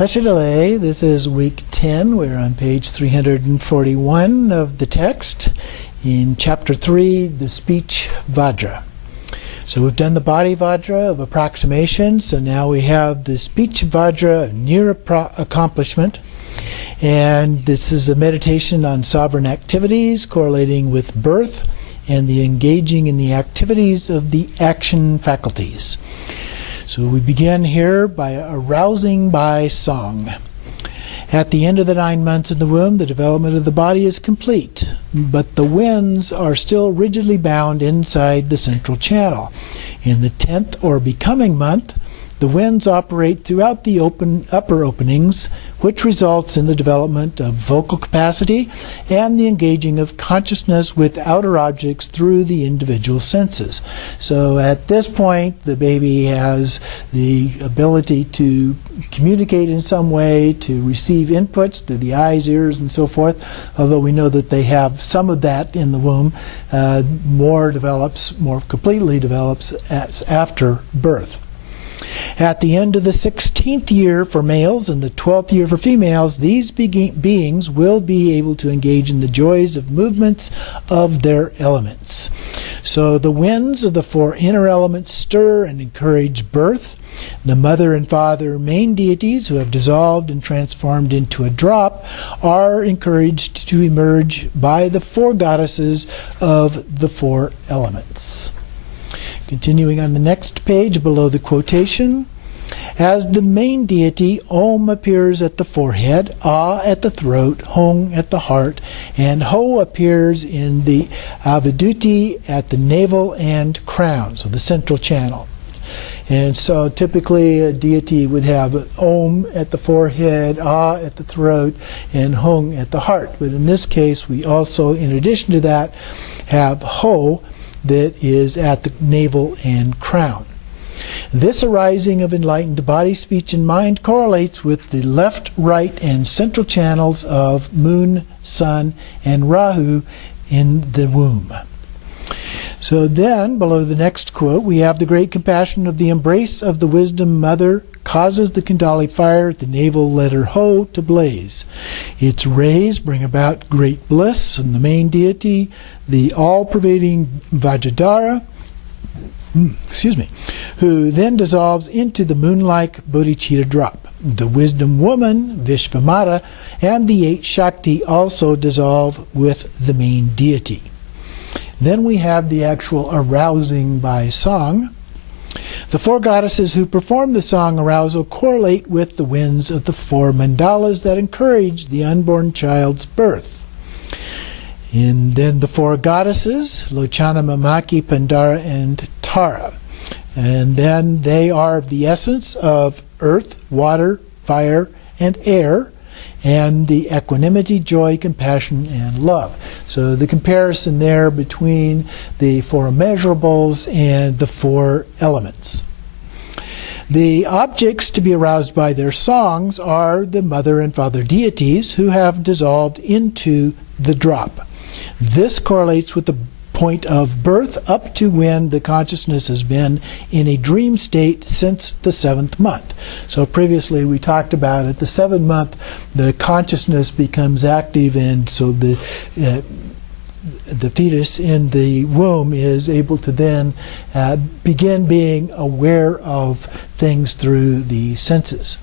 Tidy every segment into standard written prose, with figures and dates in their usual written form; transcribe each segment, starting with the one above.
Tashidale, this is week 10. We're on page 341 of the text in chapter 3, the speech Vajra. So we've done the body Vajra of approximation, so now we have the speech Vajra, near accomplishment. And this is a meditation on sovereign activities correlating with birth and the engaging in the activities of the action faculties. So we begin here by arousing by song. At the end of the 9 months in the womb, the development of the body is complete, but the winds are still rigidly bound inside the central channel. In the 10th or becoming month, the winds operate throughout the upper openings, which results in the development of vocal capacity and the engaging of consciousness with outer objects through the individual senses. So at this point, the baby has the ability to communicate in some way, to receive inputs through the eyes, ears, and so forth, although we know that they have some of that in the womb. More completely develops after birth. At the end of the 16th year for males and the 12th year for females, these beings will be able to engage in the joys of movements of their elements. So the winds of the 4 inner elements stir and encourage birth. The mother and father main deities who have dissolved and transformed into a drop are encouraged to emerge by the 4 goddesses of the 4 elements. Continuing on the next page below the quotation, as the main deity, Om appears at the forehead, Ah at the throat, Hong at the heart, and Ho appears in the Avaduti at the navel and crown, so the central channel. And so typically a deity would have Om at the forehead, Ah at the throat, and Hong at the heart. But in this case, we also, in addition to that, have Ho that is at the navel and crown. This arising of enlightened body, speech, and mind correlates with the left, right, and central channels of Moon, Sun, and Rahu in the womb. So then, below the next quote, we have the great compassion of the embrace of the wisdom mother causes the Kundali fire at the navel letter Ho to blaze. Its rays bring about great bliss from the main deity, the all-pervading Vajradhara, who then dissolves into the moon-like bodhicitta drop. The wisdom woman, Vishvamata, and the 8 Shakti also dissolve with the main deity. Then we have the actual arousing by song. The 4 goddesses who perform the song arousal correlate with the winds of the 4 mandalas that encourage the unborn child's birth. And then the 4 goddesses, Lochana, Mamaki, Pandara, and Tara. And then they are the essence of earth, water, fire, and air, and the equanimity, joy, compassion, and love. So the comparison there between the 4 immeasurables and the 4 elements. The objects to be aroused by their songs are the mother and father deities who have dissolved into the drop. This correlates with the point of birth up to when the consciousness has been in a dream state since the 7th month. So previously we talked about at the 7th month the consciousness becomes active, and so the fetus in the womb is able to then begin being aware of things through the senses.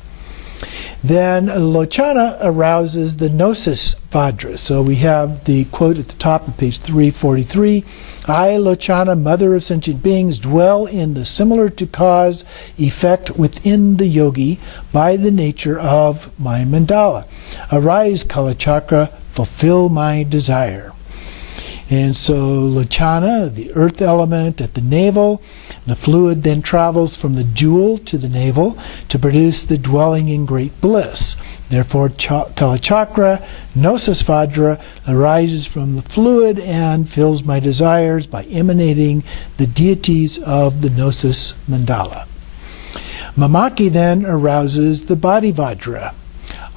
Then Lochana arouses the Gnosis Vajra. So we have the quote at the top of page 343. I, Lochana, mother of sentient beings, dwell in the similar to cause effect within the yogi by the nature of my mandala. Arise, Kalachakra, fulfill my desire. And so Lochana, the earth element at the navel, the fluid then travels from the jewel to the navel to produce the dwelling in great bliss. Therefore, Kalachakra, Gnosis Vajra, arises from the fluid and fills my desires by emanating the deities of the Gnosis Mandala. Mamaki then arouses the body Vajra.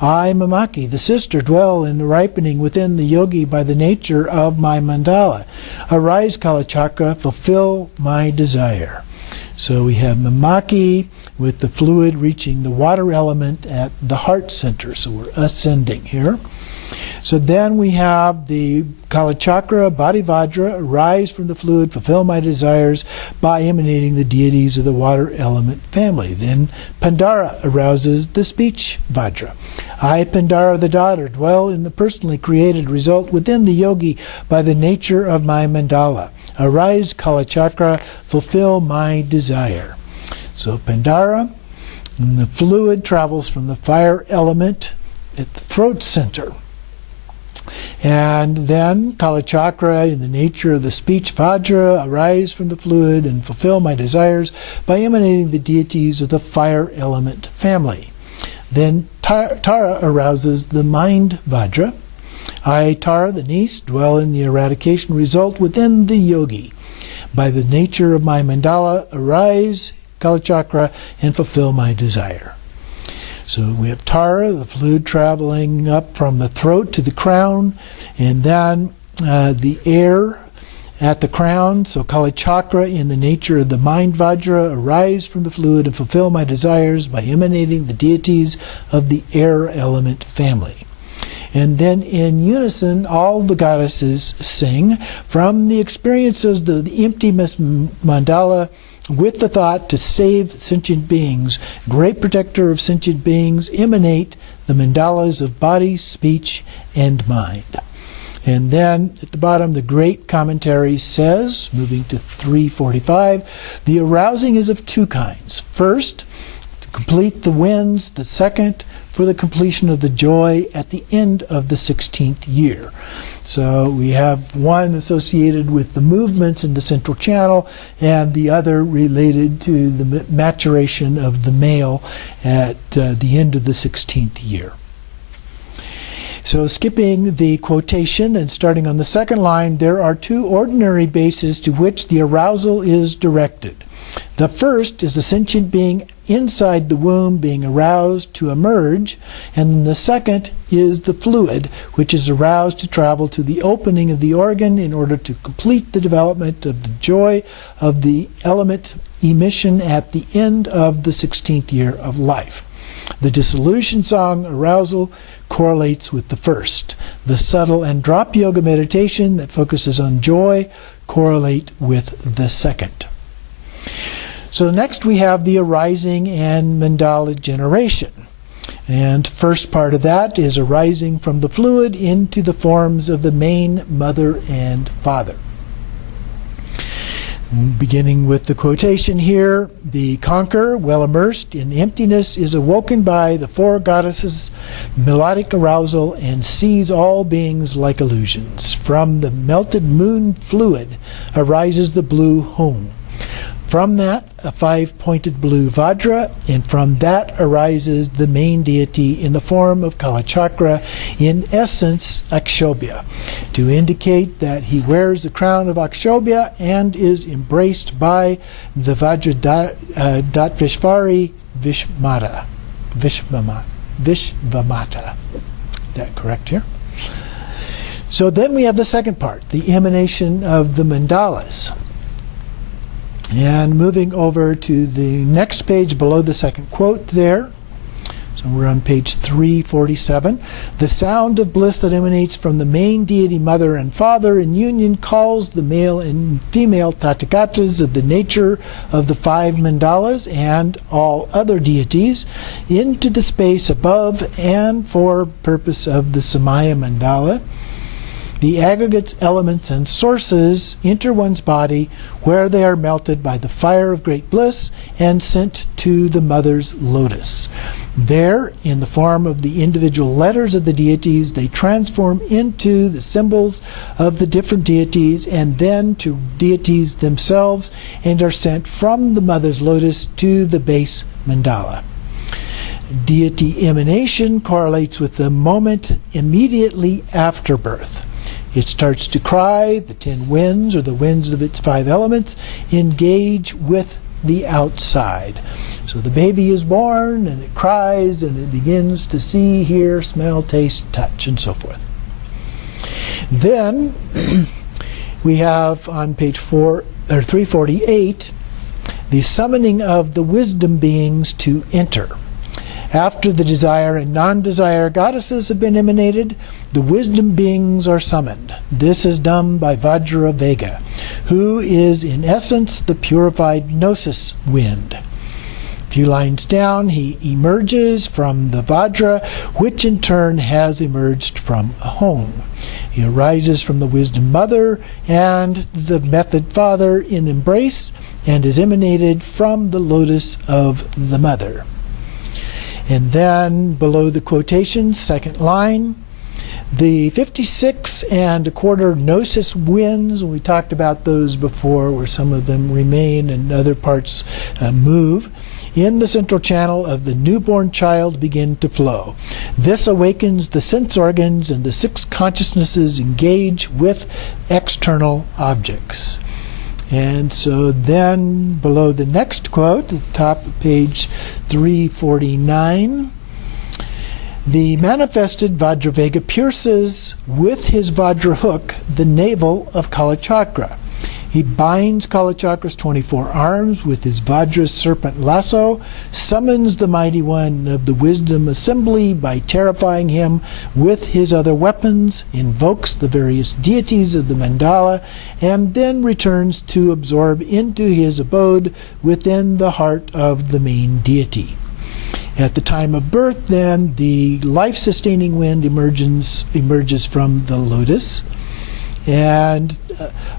I, Mamaki, the sister, dwell in the ripening within the yogi by the nature of my mandala. Arise, Kalachakra, fulfill my desire. So we have Mamaki with the fluid reaching the water element at the heart center. So we're ascending here. So then we have the Kalachakra, body Vajra, arise from the fluid, fulfill my desires by emanating the deities of the water element family. Then Pandara arouses the speech Vajra. I, Pandara the daughter, dwell in the personally created result within the yogi by the nature of my mandala. Arise, Kalachakra, fulfill my desire. So Pandara, and the fluid travels from the fire element at the throat center. And then Kalachakra, in the nature of the speech Vajra, arise from the fluid and fulfill my desires by emanating the deities of the fire element family. Then Tara arouses the mind Vajra. I, Tara, the niece, dwell in the eradication result within the yogi. By the nature of my mandala, arise, Kalachakra, and fulfill my desire. So we have Tara, the fluid traveling up from the throat to the crown, and then the air at the crown. So Kalachakra, in the nature of the mind Vajra, arise from the fluid and fulfill my desires by emanating the deities of the air element family. And then in unison, all the goddesses sing from the experiences of the emptiness mandala, with the thought to save sentient beings, great protector of sentient beings, emanate the mandalas of body, speech, and mind. And then at the bottom, the great commentary says, moving to 345, the arousing is of two kinds. First, to complete the winds. The second, for the completion of the joy at the end of the 16th year. So we have one associated with the movements in the central channel, and the other related to the maturation of the male at the end of the 16th year. So skipping the quotation and starting on the second line, there are two ordinary bases to which the arousal is directed. The first is a sentient being inside the womb being aroused to emerge, and the second is the fluid, which is aroused to travel to the opening of the organ in order to complete the development of the joy of the element emission at the end of the 16th year of life. The dissolution song arousal correlates with the first. The subtle and drop yoga meditation that focuses on joy correlate with the second. So next we have the arising and mandala generation. And first part of that is arising from the fluid into the forms of the main mother and father. Beginning with the quotation here, the conqueror, well immersed in emptiness, is awoken by the four goddesses' melodic arousal and sees all beings like illusions. From the melted moon fluid arises the blue home. From that, a five-pointed blue Vajra, and from that arises the main deity in the form of Kalachakra, in essence, Akshobhya, to indicate that he wears the crown of Akshobhya and is embraced by the Vajra Datvishvari Vishvamata. Vishvamata. Is that correct here? So then we have the second part, the emanation of the mandalas. And moving over to the next page below the second quote there. So we're on page 347. The sound of bliss that emanates from the main deity mother and father in union calls the male and female tatthagatas of the nature of the five mandalas and all other deities into the space above and for purpose of the Samaya mandala. The aggregates, elements, and sources enter one's body where they are melted by the fire of great bliss and sent to the mother's lotus. There, in the form of the individual letters of the deities, they transform into the symbols of the different deities and then to deities themselves and are sent from the mother's lotus to the base mandala. Deity emanation correlates with the moment immediately after birth. It starts to cry, the 10 winds, or the winds of its 5 elements, engage with the outside. So the baby is born, and it cries, and it begins to see, hear, smell, taste, touch, and so forth. Then we have on page 348 the summoning of the wisdom beings to enter. After the desire and non-desire goddesses have been emanated, the wisdom beings are summoned. This is done by Vajra Vega, who is in essence the purified Gnosis wind. A few lines down, he emerges from the Vajra, which in turn has emerged from home. He arises from the wisdom mother and the method father in embrace, and is emanated from the lotus of the mother. And then below the quotation, second line, the 56 1/4 Gnosis winds, we talked about those before, where some of them remain and other parts move, in the central channel of the newborn child begin to flow. This awakens the sense organs, and the 6 consciousnesses engage with external objects. And so then below the next quote, at the top of page 349, the manifested Vajravega pierces with his Vajra hook the navel of Kalachakra. He binds Kalachakra's 24 arms with his Vajra serpent lasso, summons the mighty one of the wisdom assembly by terrifying him with his other weapons, invokes the various deities of the mandala, and then returns to absorb into his abode within the heart of the main deity. At the time of birth, then, the life-sustaining wind emerges from the lotus, and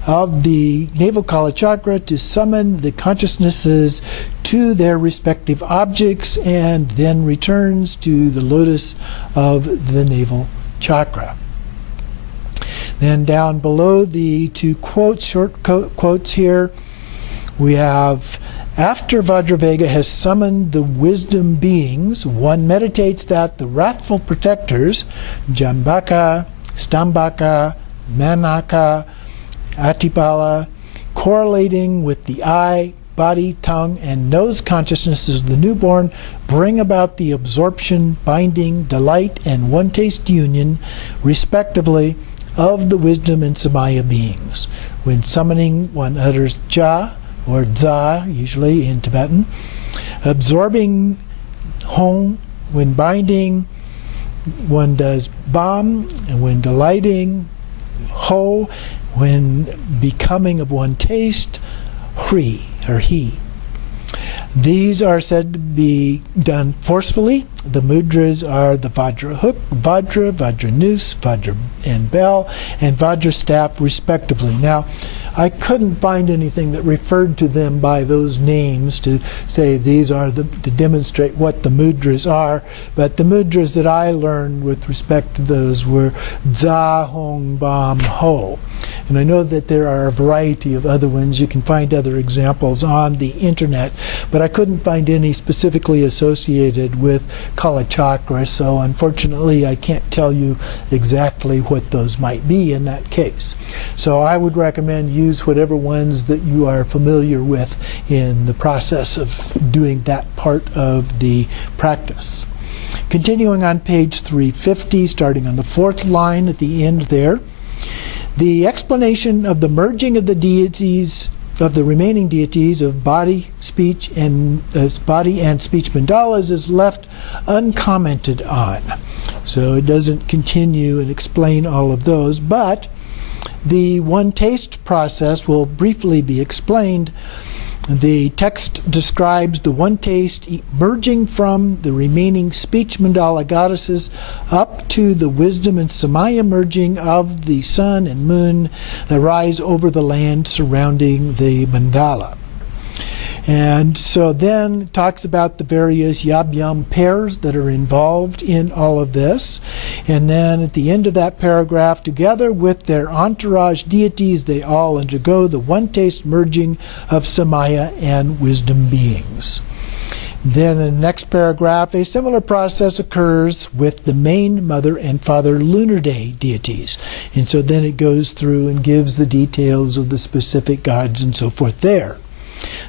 of the navel Kalachakra to summon the consciousnesses to their respective objects, and then returns to the lotus of the navel chakra. Then down below the 2 quotes, short quotes here, we have, after Vajravega has summoned the wisdom beings, one meditates that the wrathful protectors, Jambaka, Stambaka, Manaka, Atipala, correlating with the eye, body, tongue, and nose consciousnesses of the newborn, bring about the absorption, binding, delight, and one-taste union, respectively, of the wisdom and samaya beings. When summoning, one utters ja, or za, usually in Tibetan. Absorbing hong. When binding, one does bam, and when delighting, ho. When becoming of one taste, hri, or he. These are said to be done forcefully. The mudras are the Vajra hook, Vajra, Vajra noose, Vajra and bell, and Vajra staff, respectively. Now, I couldn't find anything that referred to them by those names to say these are to demonstrate what the mudras are, but the mudras that I learned with respect to those were za, hong, bam, ho. And I know that there are a variety of other ones. You can find other examples on the internet, but I couldn't find any specifically associated with Kalachakra, so unfortunately I can't tell you exactly what those might be in that case. So I would recommend use whatever ones that you are familiar with in the process of doing that part of the practice. Continuing on page 350, starting on the 4th line at the end there, the explanation of the merging of the deities, of the remaining deities of body, speech, and body and speech mandalas is left uncommented on. So it doesn't continue and explain all of those, but the one taste process will briefly be explained. The text describes the one taste emerging from the remaining speech mandala goddesses up to the wisdom and samaya merging of the sun and moon that rise over the land surrounding the mandala. And so then it talks about the various yab-yum pairs that are involved in all of this. And then at the end of that paragraph, together with their entourage deities, they all undergo the one-taste merging of samaya and wisdom beings. Then in the next paragraph, a similar process occurs with the main mother and father lunar day deities. And so then it goes through and gives the details of the specific gods and so forth there.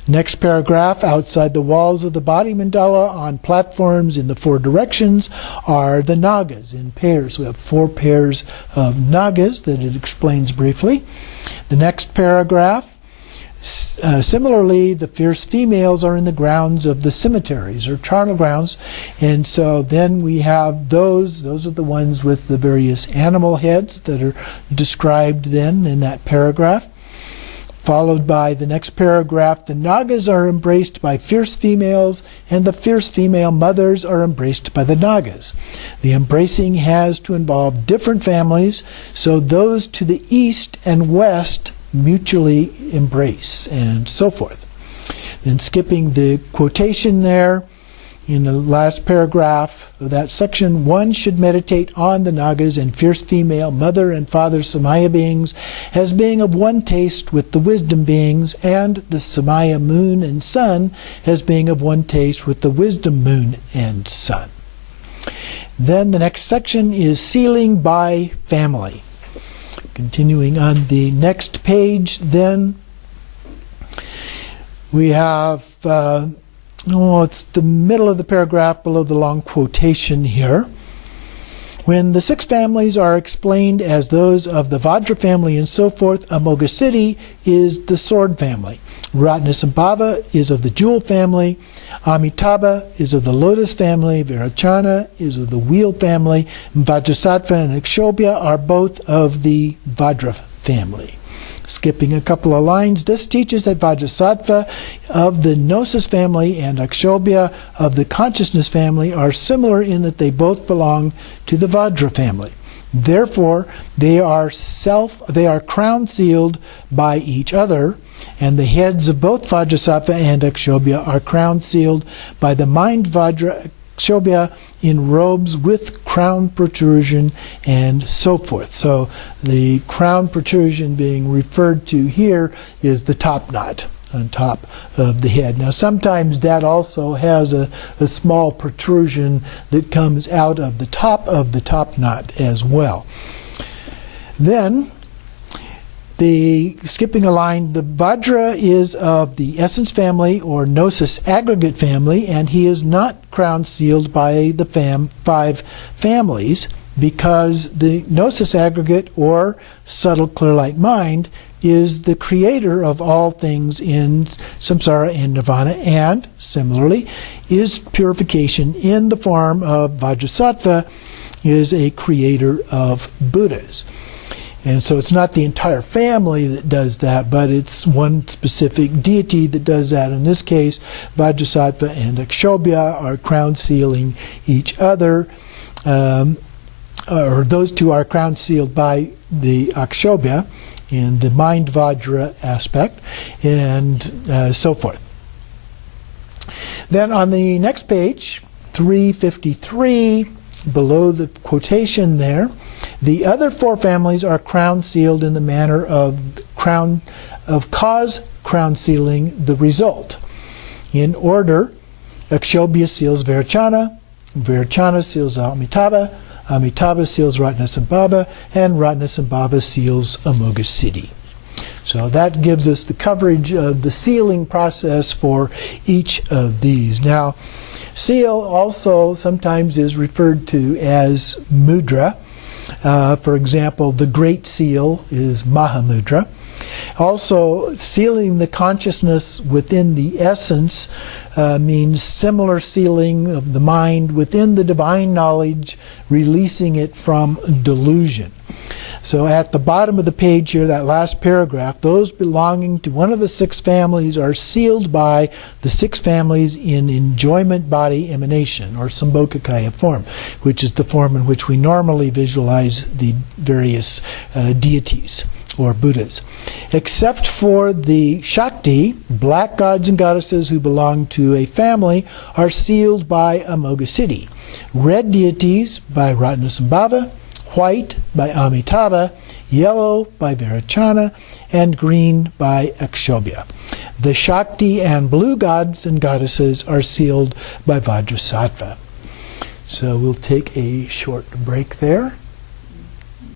Next paragraph, outside the walls of the body mandala on platforms in the 4 directions are the nagas in pairs. We have 4 pairs of nagas that it explains briefly. The next paragraph Similarly, the fierce females are in the grounds of the cemeteries or charnel grounds, and so then we have those are the ones with the various animal heads that are described then in that paragraph. Followed by the next paragraph, the Nagas are embraced by fierce females, and the fierce female mothers are embraced by the Nagas. The embracing has to involve different families, so those to the east and west mutually embrace, and so forth. Then skipping the quotation there, in the last paragraph of that section, one should meditate on the Nagas and fierce female mother and father Samaya beings as being of one taste with the wisdom beings, and the Samaya moon and sun as being of one taste with the wisdom moon and sun. Then the next section is sealing by family. Continuing on the next page, then we have it's the middle of the paragraph below the long quotation here. When the six families are explained as those of the Vajra family and so forth, Amoga Siddhi is the sword family. Ratnasambhava is of the jewel family. Amitabha is of the lotus family. Virachana is of the wheel family. Vajrasattva and Akshobhya are both of the Vajra family. Skipping a couple of lines, this teaches that Vajrasattva of the Gnosis family and Akshobhya of the consciousness family are similar in that they both belong to the Vajra family. Therefore, they are crown sealed by each other, and the heads of both Vajrasattva and Akshobhya are crown sealed by the mind Vajra Akshobhya in robes with crown protrusion and so forth. So the crown protrusion being referred to here is the top knot on top of the head. Now sometimes that also has a small protrusion that comes out of the top knot as well. Then skipping a line, the Vajra is of the essence family or Gnosis aggregate family, and he is not crown sealed by the five families, because the Gnosis aggregate or subtle clear light mind is the creator of all things in samsara and nirvana, and similarly is purification in the form of Vajrasattva, is a creator of Buddhas. And so it's not the entire family that does that, but it's one specific deity that does that. In this case, Vajrasattva and Akshobhya are crown sealing each other, or those two are crown sealed by the Akshobhya in the mind Vajra aspect, and so forth. Then on the next page, 353, below the quotation there, the other four families are crown sealed in the manner of cause crown sealing the result. In order, Akshobhya seals Virachana, Virachana seals Amitabha, Amitabha seals Ratnasambhava, and Ratnasambhava seals Amoga Siddhi. So that gives us the coverage of the sealing process for each of these. Now, seal also sometimes is referred to as mudra. For example, the Great Seal is Mahamudra. Also, sealing the consciousness within the essence means similar sealing of the mind within the divine knowledge, releasing it from delusion. So at the bottom of the page here, that last paragraph, those belonging to one of the six families are sealed by the six families in enjoyment body emanation, or Sambhogakaya form, which is the form in which we normally visualize the various deities or Buddhas. Except for the Shakti, black gods and goddesses who belong to a family are sealed by Amoga Siddhi. Red deities by Ratnasambhava, white by Amitabha, yellow by Virachana, and green by Akshobhya. The Shakti and blue gods and goddesses are sealed by Vajrasattva. So we'll take a short break there.